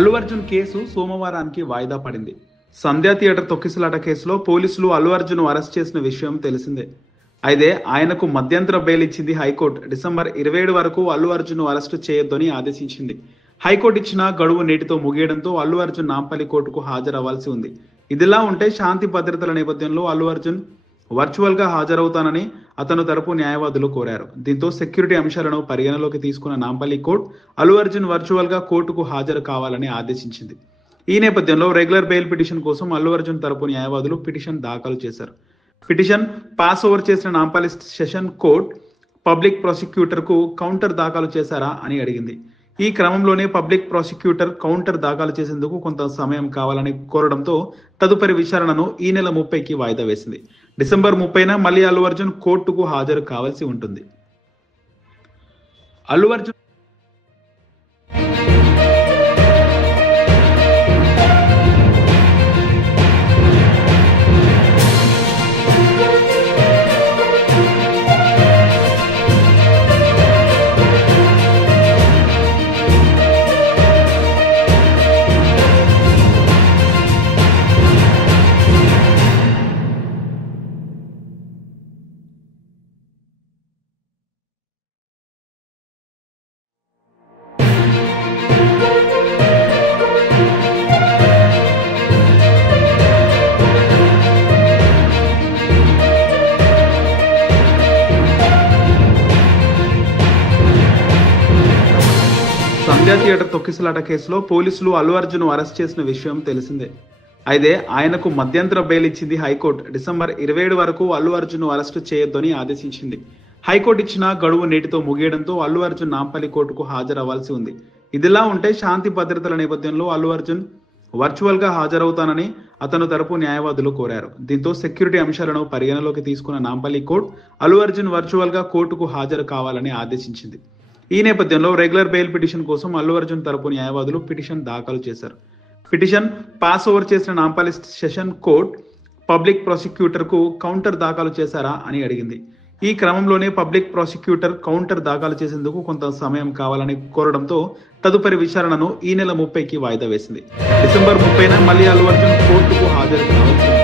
Allu Arjun case సోమవారానికి వాయిదా పడింది. సంధ్యా theatre తొక్కిసలాట కేసులో పోలీసులు అల్లు అర్జున్ అరెస్ట్ చేసిన విషయం తెలిసిందే. అయితే ఆయనకు మధ్యంతర బెయిల్ ఇచ్చింది హైకోర్టు. డిసెంబర్ 27 వరకు అల్లు అర్జున్ అరెస్టు చేయొద్దని ఆదేశించింది. హైకోర్టు ఇచ్చిన గడువు నేటితో ముగియడంతో అల్లు అర్జున్ నాంపల్లి కోర్టుకు హాజరవ్వాల్సి ఉంది. ఇదిలా ఉంటే శాంతి భద్రతల నేపథ్యంలో అల్లు అర్జున్ వర్చువల్ గా హాజరవుతానని అతను తరపు న్యాయవాదులు కోరారు. దీంతో సెక్యూరిటీ అంశాలను పరిగణలోకి తీసుకున్న నాంపల్లి కోర్టు అల్లు అర్జున్ వర్చువల్ గా కోర్టుకు హాజరు కావాలని ఆదేశించింది. ఈ నేపథ్యంలో రెగ్యులర్ బెయిల్ పిటిషన్ కోసం అల్లు అర్జున్ తరపు న్యాయవాదులు పిటిషన్ దాఖలు చేశారు. పిటిషన్ పాస్ ఓవర్ చేసిన Nampally session court public prosecutor కు కౌంటర్ దాఖలు చేశారా అని అడిగింది. ఈ క్రమంలోనే పబ్లిక్ ప్రాసిక్యూటర్ కౌంటర్ దాఖలు చేసేందుకు కొంత సమయం కావాలని కోరడంతో తదుపరి విచారణను ఈ నెల 30కి వాయిదా వేసింది. డిసెంబర్ 30న మళ్ళీ అల్లు అర్జున్ కోర్టుకు హాజరు కావాల్సి ఉంటుంది. అల్లు అర్జున్ సంధ్యా థియేటర్ తొక్కిసలాట కేసులో పోలీసులు అల్లు అర్జున్ అరెస్ట్ చేసిన విషయం తెలిసిందే. అయితే ఆయనకు మధ్యంతర బెయిల్ ఇచ్చింది హైకోర్టు. డిసెంబర్ 27 వరకు అల్లు అర్జున్ అరెస్టు చేయొద్దని ఆదేశించింది. హైకోర్టు ఇచ్చిన గడువు నేటితో ముగియడంతో అల్లు అర్జున్ నాంపల్లి కోర్టుకు హాజరవ్వాల్సి ఉంది. ఇదిలా ఉంటే శాంతి భద్రతల నేపథ్యంలో అల్లు అర్జున్ వర్చువల్ గా హాజరవుతానని అతను తరపు న్యాయవాదులు కోరారు. దీంతో సెక్యూరిటీ అంశాలను పరిగణలోకి తీసుకున్న నాంపల్లి కోర్టు అల్లు అర్జున్ వర్చువల్ గా కోర్టుకు హాజరు కావాలని ఆదేశించింది. ఈ నేపథ్యంలో రెగ్యులర్ బెయిల్ పిటిషన్ కోసం అల్లు అర్జున్ తరపు న్యాయవాదులు పిటిషన్ దాఖలు చేశారు. పిటిషన్ పాస్ ఓవర్ చేసిన Nampally session court public prosecutor కు కౌంటర్ దాఖలు చేశారా అని అడిగింది. ఈ క్రమంలోనే పబ్లిక్ ప్రాసిక్యూటర్ కౌంటర్ దాఖలు చేసేందుకు కొంత సమయం కావాలని కోరడంతో తదుపరి విచారణను ఈ నెల 30కి వాయిదా వేసింది. డిసెంబర్ 30న మళ్ళీ అల్లు అర్జున్ కోర్టుకు హాజరు కావాల్సి ఉంది.